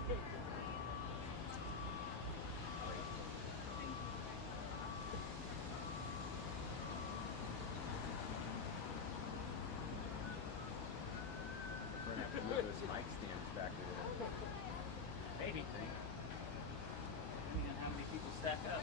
We're gonna have to move those mic stands back a little. Maybe. Depending on how many people stack up.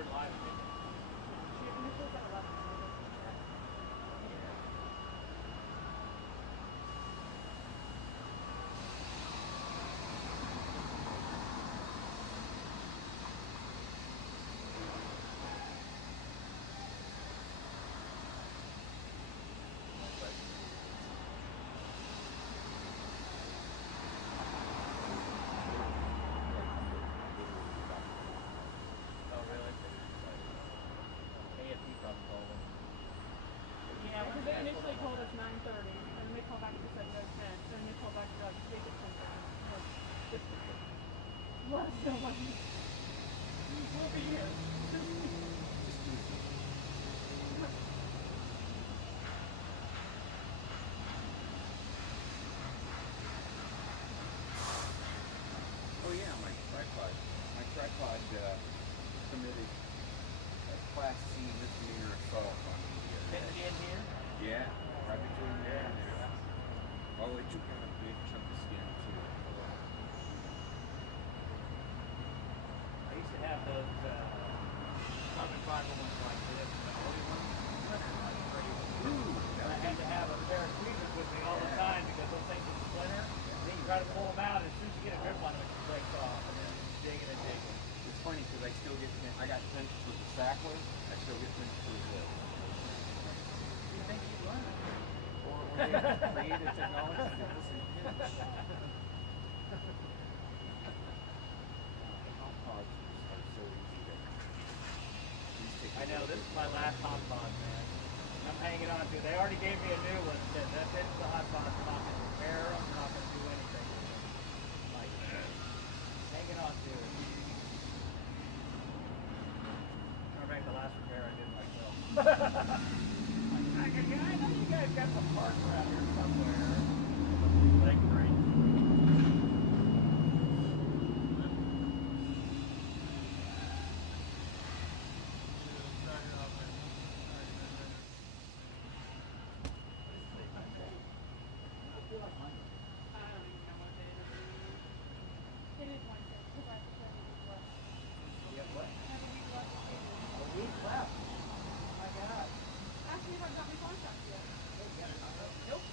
Live. Oh, really? AFP probably called them. Yeah, Because they initially told us 9:30, and then they called back and said no 10, and then they called back and like take it 10:30. What? So much. We'll be here. Oh yeah, my tripod. My tripod committed a Class C misdemeanor assault on me. In here? Yeah, right between there and there. Oh, it took out a big chunk of skin too. I used to have those carbon fiber ones like this, the holy ones. And I had to have a pair of tweezers with me all the time because those things would splinter. Then you try to pull them out, and as soon as you get a grip on them, it just breaks off, and then digging and digging. It's funny because I still get I got pinched with the Sackler. I still get pinched with this. You think you learn? Or they created technology that doesn't pinch. Hot pods are so easy to. I know, this is my last hot pod, man. I'm hanging on to it. They already gave me a new one that said, that's it for the hot pod. I'm not going to repair them. I'm not going to do anything with them. I'm like, hanging on to it. I remember the last repair I did myself. I know you guys got some parts around here somewhere. Leg break. I don't even know what day it is. It is Wednesday, because I have to spend a week left. You have what? I have a week left of payment. A week left. Oh my God. Ask me if I've got my contract yet. Hey, you got it. Nope.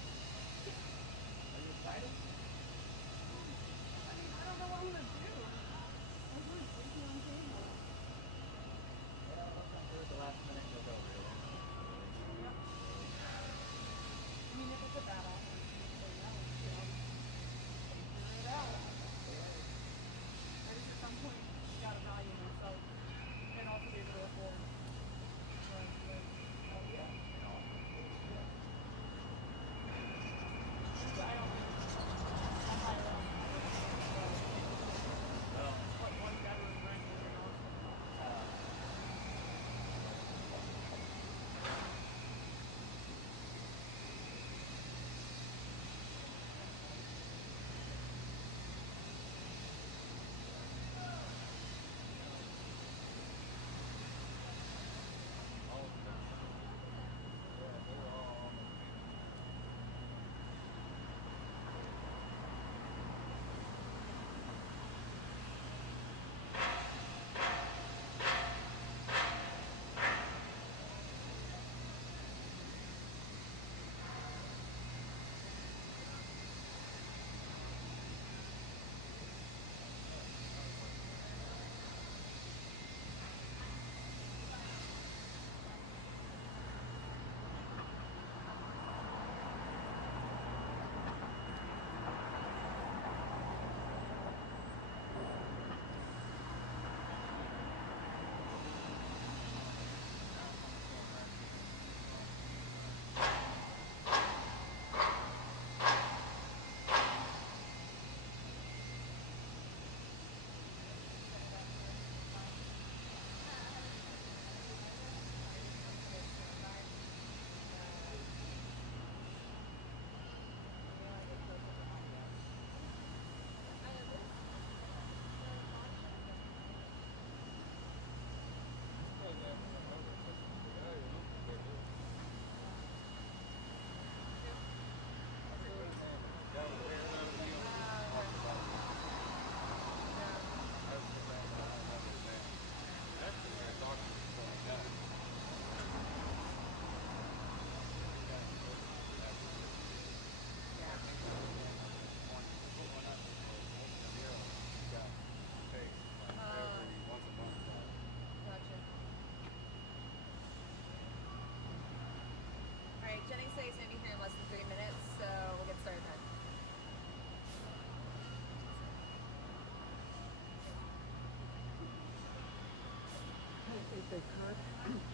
they could,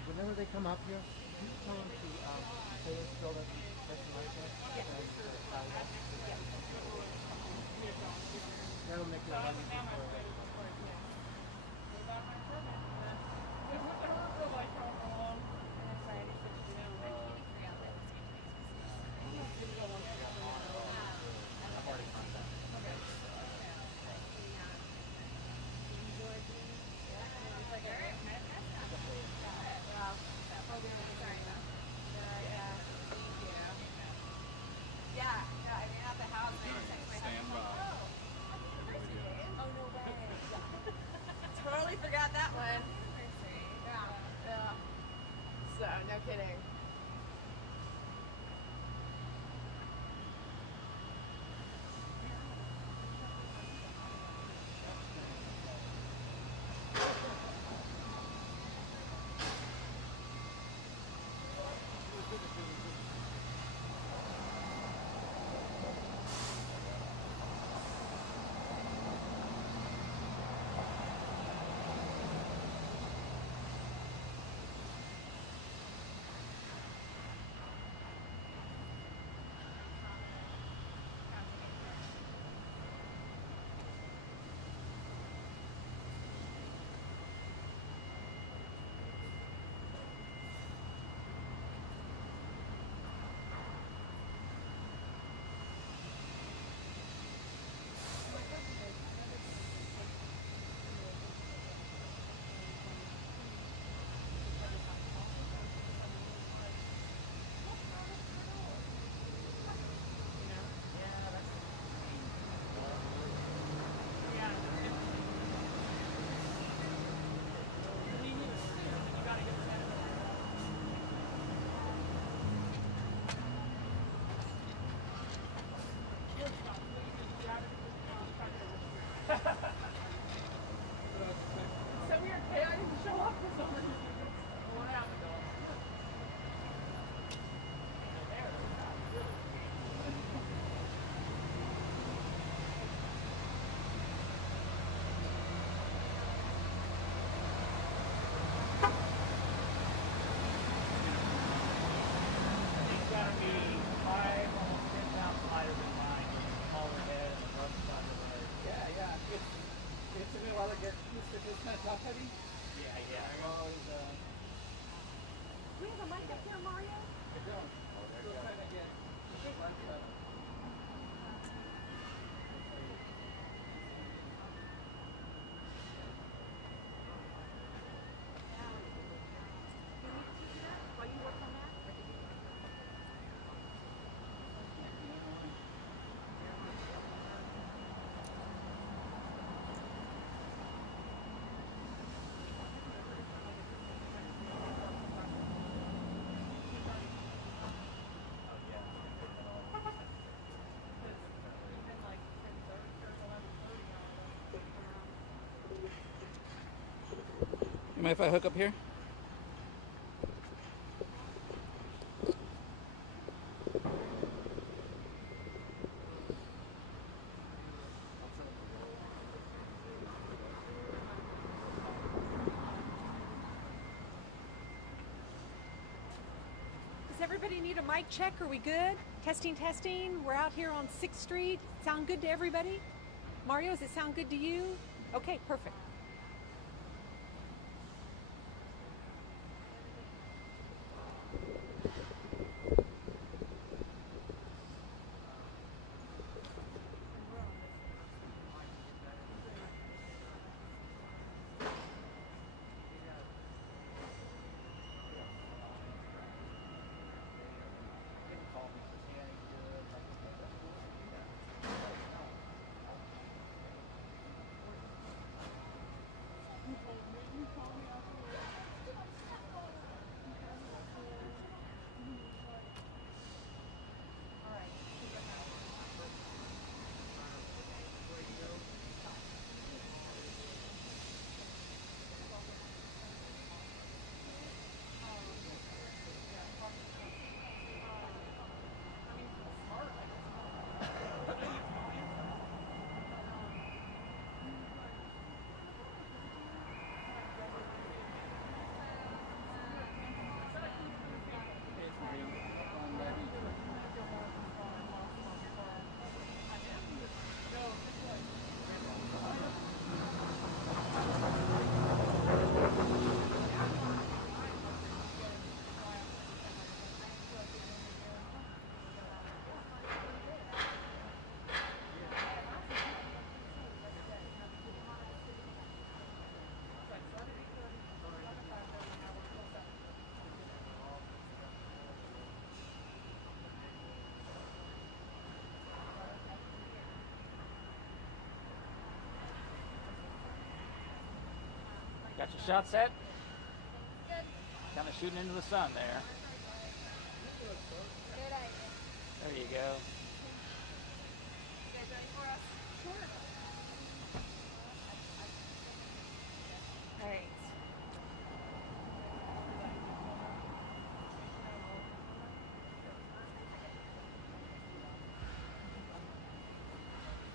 whenever they come up here, can you tell them to say it's still that person like that? Yes. And Yes. that'll make it a lot easier for her. I've already contacted. Stand by. Totally forgot that one. Yeah. So, no kidding. So weird. Hey, I didn't show up for some reason. What happened, dog? It's got to be 5, almost 10,000 lighter than mine, with a smaller head and a rough side of the road. Yeah. It took me a while to get used to this kind of top heavy. Yeah. I'm always, Do we have a mic up here, Mario? I don't. Still trying to get one cut. While you work on that? You mind if I hook up here? Does everybody need a mic check? Are we good? Testing. We're out here on 6th Street. Sound good to everybody? Mario, does it sound good to you? Okay, perfect. Got your shot set? Kind of shooting into the sun there. There you go. All right.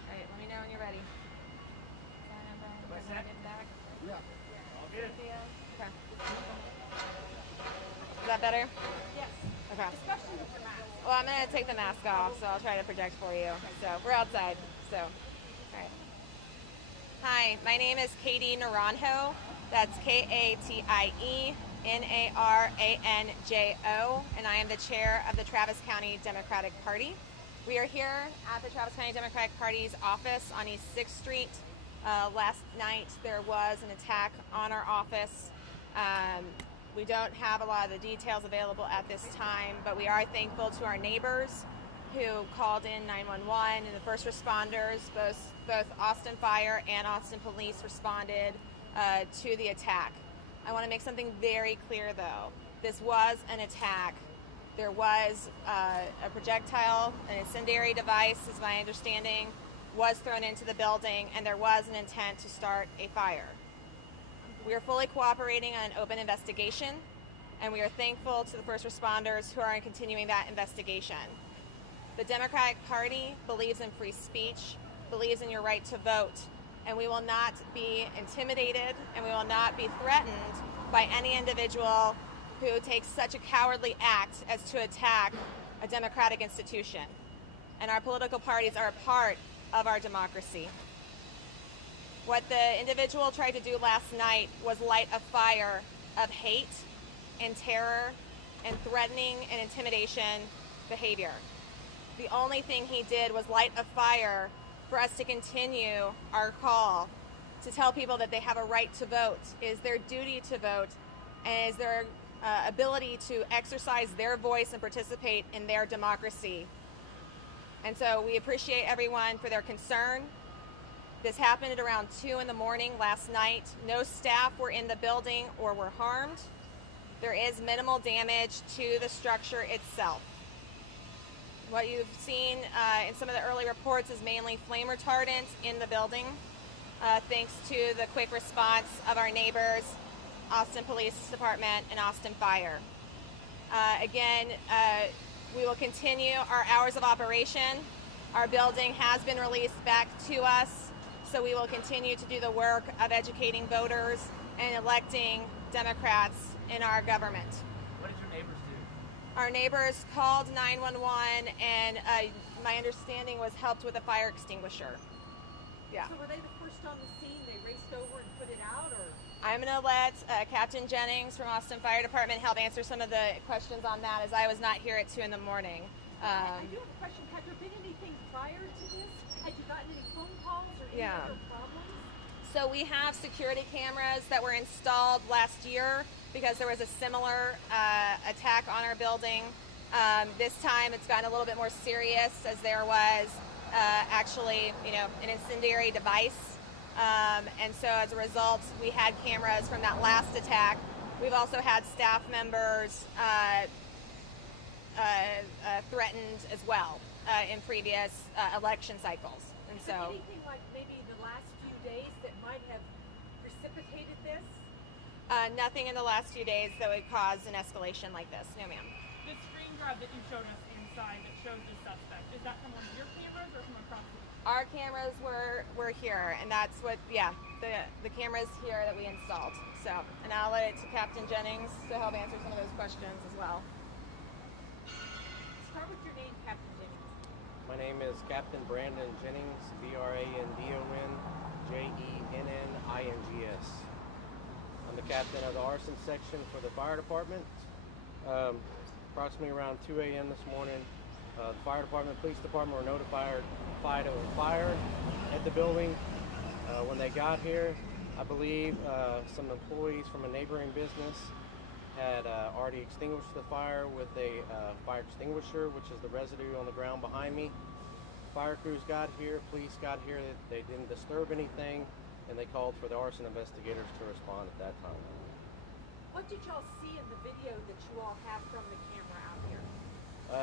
All right, let me know when you're ready. Yeah. All good. Okay. Is that better? Yes. Okay. Especially with your mask. Well, I'm going to take the mask off, so I'll try to project for you. So, we're outside, so, all right. Hi, my name is Katie Naranjo. That's Katie Naranjo, and I am the chair of the Travis County Democratic Party. We are here at the Travis County Democratic Party's office on East 6th Street. Last night there was an attack on our office. We don't have a lot of the details available at this time, but we are thankful to our neighbors who called in 911, and the first responders, both Austin Fire and Austin Police, responded to the attack. I want to make something very clear, though. This was an attack. There was a projectile, an incendiary device, is my understanding, was thrown into the building, and there was an intent to start a fire. We are fully cooperating on an open investigation, and we are thankful to the first responders who are continuing that investigation. The Democratic Party believes in free speech, believes in your right to vote, and we will not be intimidated, and we will not be threatened by any individual who takes such a cowardly act as to attack a democratic institution. And our political parties are a part of our democracy. What the individual tried to do last night was light a fire of hate and terror and threatening and intimidation behavior. The only thing he did was light a fire for us to continue our call to tell people that they have a right to vote, is their duty to vote, and is their ability to exercise their voice and participate in their democracy. And so we appreciate everyone for their concern. This happened at around 2 in the morning last night. No staff were in the building or were harmed. There is minimal damage to the structure itself. What you've seen in some of the early reports is mainly flame retardant in the building, thanks to the quick response of our neighbors, Austin Police Department and Austin Fire. Again, we will continue our hours of operation. Our building has been released back to us, so we will continue to do the work of educating voters and electing Democrats in our government. What did your neighbors do? Our neighbors called 911, and my understanding was helped with a fire extinguisher. Yeah. So were they the first on the scene? They raced over and put it out, or? I'm going to let Captain Jennings from Austin Fire Department help answer some of the questions on that, as I was not here at 2 in the morning. I do have a question. Had there been anything prior to this? Had you gotten any phone calls or any other problems? So we have security cameras that were installed last year because there was a similar attack on our building. This time it's gotten a little bit more serious, as there was actually, an incendiary device. And so as a result, we had cameras from that last attack. We've also had staff members threatened as well in previous election cycles. And so, anything like maybe the last few days that might have precipitated this? nothing in the last few days that would cause an escalation like this. No, ma'am. The screen grab that you showed us inside that shows the suspect, is that from one of your cameras or from across the Our cameras were here, and that's what, the cameras here that we installed. So, and I'll let it to Captain Jennings to help answer some of those questions as well. Start with your name, Captain Jennings. My name is Captain Brandon Jennings, Brandon Jennings. I'm the captain of the arson section for the fire department. Approximately around 2 a.m. this morning, the fire department, police department were notified of a fire at the building. When they got here, I believe some employees from a neighboring business had already extinguished the fire with a fire extinguisher, which is the residue on the ground behind me. Fire crews got here, police got here, they didn't disturb anything. and they called for the arson investigators to respond at that time. What did y'all see in the video that you all have from the camera out here?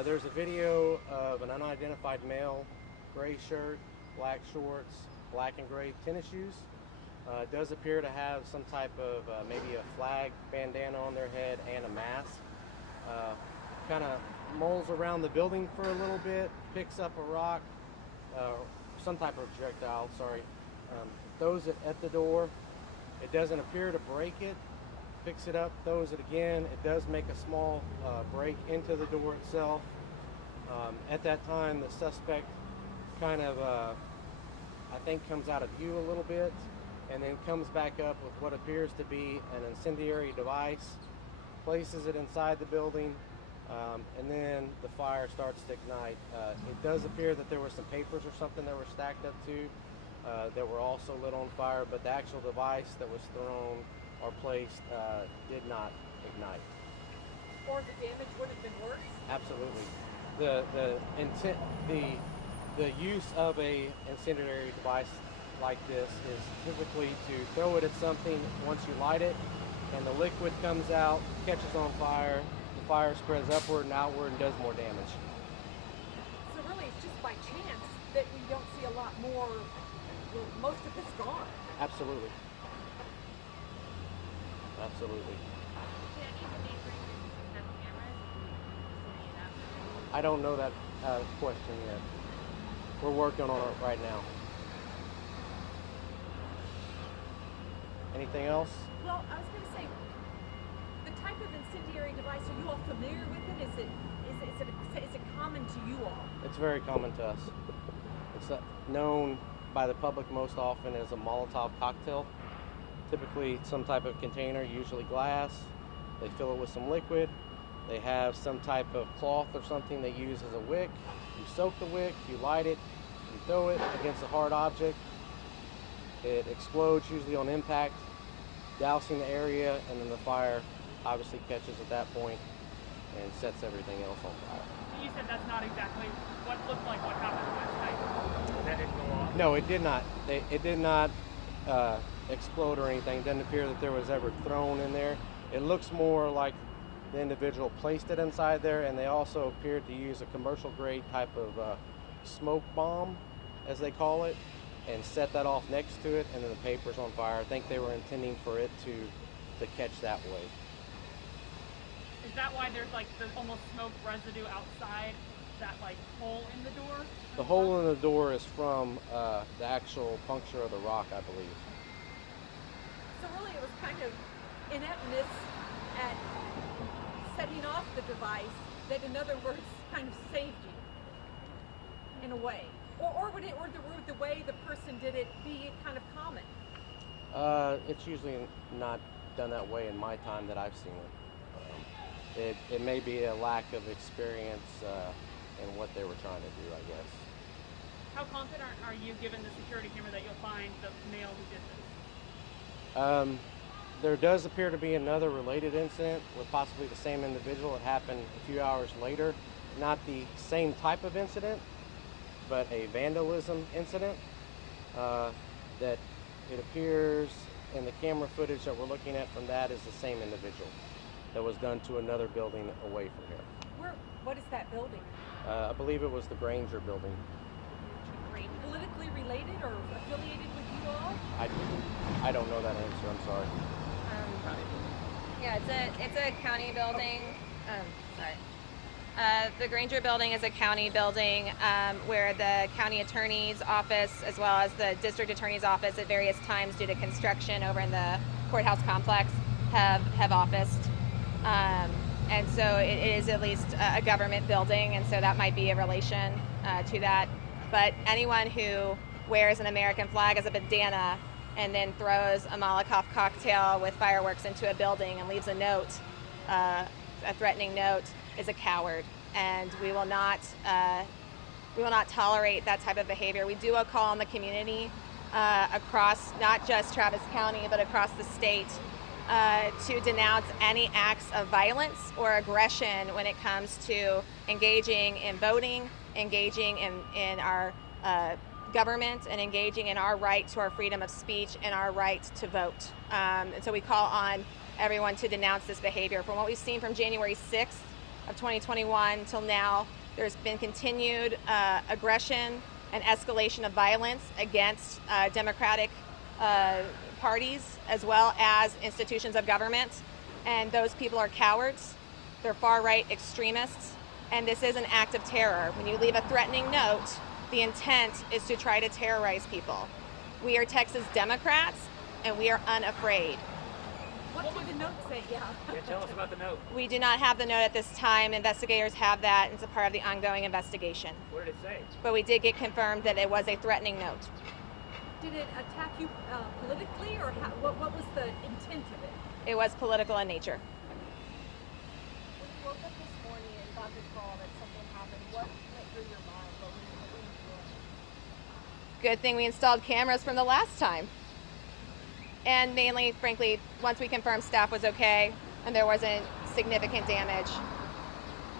There's a video of an unidentified male, gray shirt, black shorts, black and gray tennis shoes. It does appear to have some type of maybe a flag bandana on their head and a mask. Kind of mulls around the building for a little bit, picks up a rock, some type of projectile, sorry, throws it at the door. It doesn't appear to break it, picks it up, throws it again. It does make a small break into the door itself. At that time, the suspect kind of, I think, comes out of view a little bit, and then comes back up with what appears to be an incendiary device, places it inside the building, and then the fire starts to ignite. It does appear that there were some papers or something that were stacked up too that were also lit on fire, but the actual device that was thrown or placed did not ignite. Or the damage would have been worse? Absolutely. The use of a incendiary device like this is typically to throw it at something. Once you light it and the liquid comes out, catches on fire, the fire spreads upward and outward and does more damage. So really it's just by chance that we don't see a lot more, well, most of it's gone. Absolutely. Absolutely. I don't know that question yet. We're working on it right now. Anything else? Well, I was going to say, the type of incendiary device, are you all familiar with it? Is it common to you all? It's very common to us. It's known by the public most often as a Molotov cocktail. Typically some type of container, usually glass. They fill it with some liquid. They have some type of cloth or something they use as a wick. You soak the wick, you light it, you throw it against a hard object. It explodes usually on impact, dousing the area, and then the fire obviously catches at that point and sets everything else on fire. You said that's not exactly what looked like what happened last night. That didn't go off? No, it did not. It did not explode or anything. It doesn't appear that there was ever thrown in there. It looks more like the individual placed it inside there, and they also appeared to use a commercial grade type of smoke bomb, as they call it, and set that off next to it, and then the paper's on fire. I think they were intending for it to catch that way. Is that why there's like the almost smoke residue outside that like hole in the door? The hole in the door is from the actual puncture of the rock, I believe. So really it was kind of ineptness at setting off the device that, in other words, kind of saved you in a way. Or would the way the person did it be kind of common? It's usually not done that way in my time that I've seen it. It may be a lack of experience in what they were trying to do, I guess. How confident are you, given the security camera, that you'll find the male who did this? There does appear to be another related incident with possibly the same individual. It happened a few hours later. Not the same type of incident, but a vandalism incident that it appears in the camera footage that we're looking at from that is the same individual that was done to another building away from here. What is that building? I believe it was the Granger building. Politically related or affiliated with you all? I don't know that answer, I'm sorry. Yeah, it's a county building. The Granger building is a county building where the county attorney's office, as well as the district attorney's office, at various times due to construction over in the courthouse complex, have officed. And so it is at least a government building, and so that might be a relation to that. But anyone who wears an American flag as a bandana and then throws a Molotov cocktail with fireworks into a building and leaves a note, a threatening note, is a coward. And we will not tolerate that type of behavior. We do a call in the community across not just Travis County, but across the state to denounce any acts of violence or aggression when it comes to engaging in voting, engaging in our government and engaging in our right to our freedom of speech and our right to vote. And so we call on everyone to denounce this behavior. From what we've seen from January 6th of 2021 till now, there's been continued aggression and escalation of violence against Democratic parties as well as institutions of government. And those people are cowards. They're far-right extremists. And this is an act of terror. When you leave a threatening note, the intent is to try to terrorize people. We are Texas Democrats, and we are unafraid. What did the note say? Yeah. Yeah, tell us about the note. We do not have the note at this time. Investigators have that. It's a part of the ongoing investigation. What did it say? But we did get confirmed that it was a threatening note. Did it attack you politically, or what was the intent of it? It was political in nature. When you woke up this morning and got the call that something happened, what went through your mind? What were you feeling? Good thing we installed cameras from the last time. And mainly, frankly, once we confirmed staff was okay and there wasn't significant damage,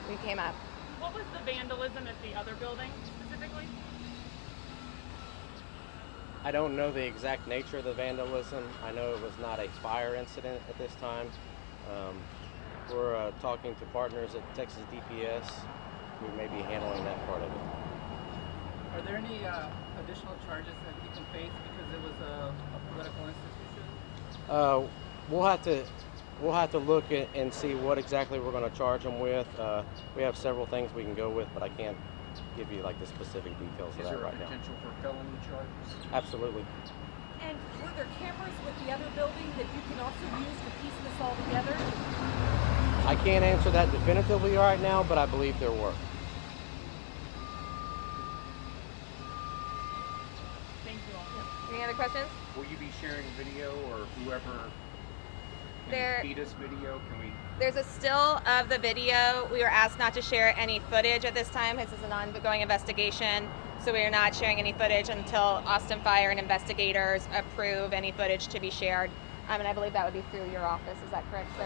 we came up. What was the vandalism at the other building specifically? I don't know the exact nature of the vandalism. I know it was not a fire incident at this time. We're talking to partners at Texas DPS who may be handling that part of it. Are there any additional charges that he can face because it was a political institution? We'll have to look at and see what exactly we're going to charge them with. We have several things we can go with, but I can't give you like the specific details of that right now. Is there a potential for felony charges? Absolutely. And were there cameras with the other building that you can also use to piece this all together? I can't answer that definitively right now, but I believe there were. Thank you all. Any other questions? Will you be sharing video, or whoever There- can feed us video? Can we? There's a still of the video. We were asked not to share any footage at this time. This is an ongoing investigation, so we are not sharing any footage until Austin Fire and investigators approve any footage to be shared. And I believe that would be through your office. Is that correct, sir?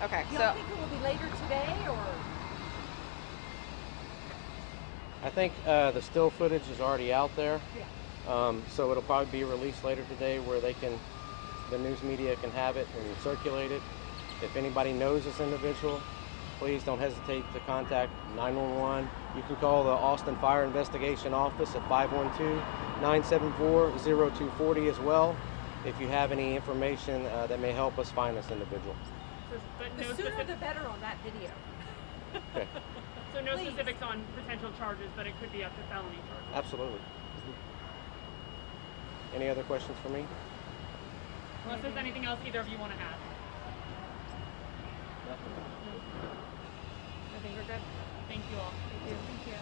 Correct. Okay, You so don't think it will be later today, or? I think the still footage is already out there. Yeah. So it'll probably be released later today where the news media can have it and circulate it. If anybody knows this individual, please don't hesitate to contact 911. You can call the Austin Fire Investigation Office at 512-974-0240 as well if you have any information that may help us find this individual. But The no sooner specific, the better on that video. Okay, so no Please. specifics on potential charges, but it could be up to felony charges. absolutely. Any other questions for me? Unless there's anything else either of you want to add. I think we're good. Thank you all. Thank you.